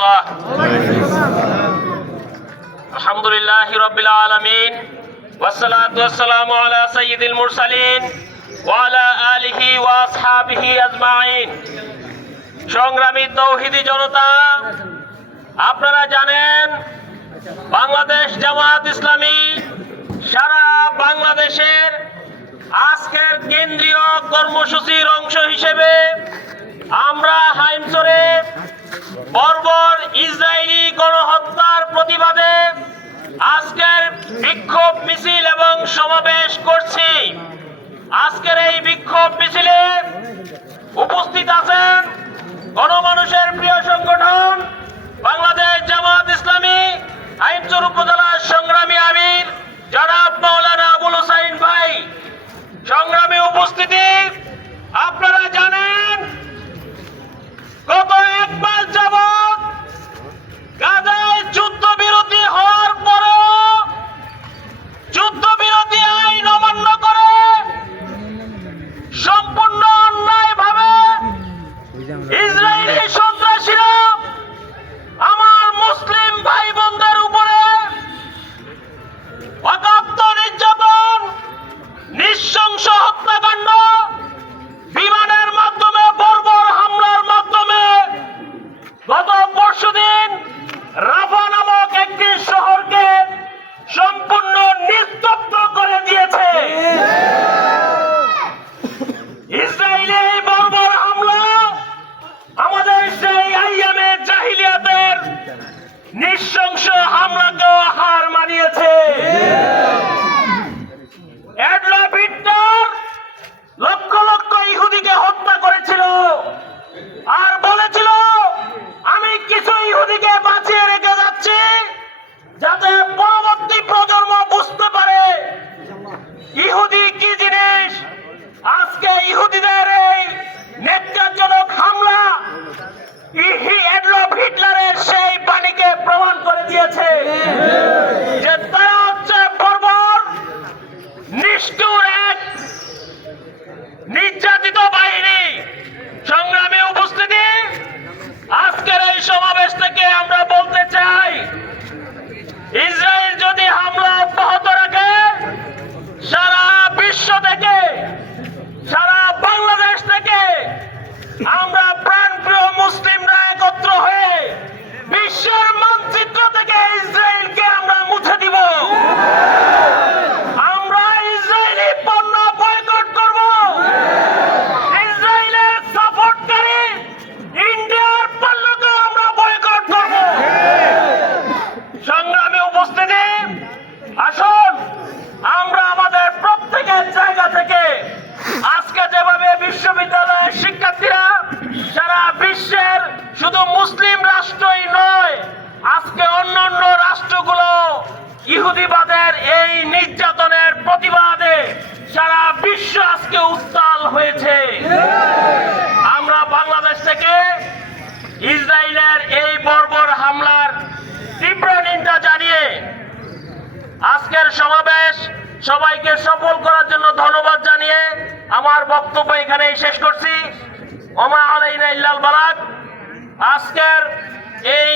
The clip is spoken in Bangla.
রহমতুল্লাহ আলহামদুলিল্লাহ রবিল আলমিন والصلاة والسلام على سيد المرسلين وعلى آله وأصحابه أجمعين সংগ্রামী তৌহিদি জনতা আপনারা জানেন বাংলাদেশ জামাত ইসলামী সারা বাংলাদেশের আজকের কেন্দ্রীয় কর্মসূচির অংশ হিসেবে আমরা হাইমচরে বর্বর ইসরায়েলি গণহত্যার প্রতিবাদে আজকের বিক্ষোভ মিছিল এবং সমাবেশ করছি। আজকের এই বিক্ষোভ মিছিলে উপস্থিত আছেন নৃশংস হামলাকেও হার মানিয়েছে। দিয়েছে। যে তারা হচ্ছে বর্বর নিষ্ঠুর এক নির্যাতিত বাহিনী সংগ্রামে উপস্থিতি আজকের এই সমাবেশ থেকে আমরা বলতে চাই ইসরায়েল যদি হামলা অব্যাহত রাখে সারা বিশ্ব থেকে সারা বাংলাদেশ থেকে আমরা প্রাণপ্রিয় মুসলিমরা একত্র হয়ে বিশ্বের মানচিত্র থেকে ইসরায়েলকে আমরা মুছে দিব আমরা ইসরায়েলি পণ্য বয়কট করব ইসরায়েলের সাপোর্টকারী ইন্ডিয়ার পণ্যকে আমরা বয়কট করব সংগ্রামে উপস্থিতি আসুন, আমরা আমাদের প্রত্যেকের জায়গা থেকে আজকে যেভাবে বিশ্ববিদ্যালয়ের শিক্ষার্থীরা সারা বিশ্বের শুধু মুসলিম রাষ্ট্রই নয়, আজকে অন্যান্য রাষ্ট্রগুলো ইহুদিবাদের এই নির্যাতনের প্রতিবাদে সারা বিশ্ব আজকে উত্তাল হয়েছে। আমরা বাংলাদেশ থেকে ইসরায়েলের এই বর্বর হামলার তীব্র নিন্দা জানিয়ে আজকের সমাবেশ সবাইকে সফল করার জন্য ধন্যবাদ জানিয়ে আমার বক্তব্য এখানে শেষ করছি। ওমা আলাইনা ইল্লাল বালাক। আজকের এই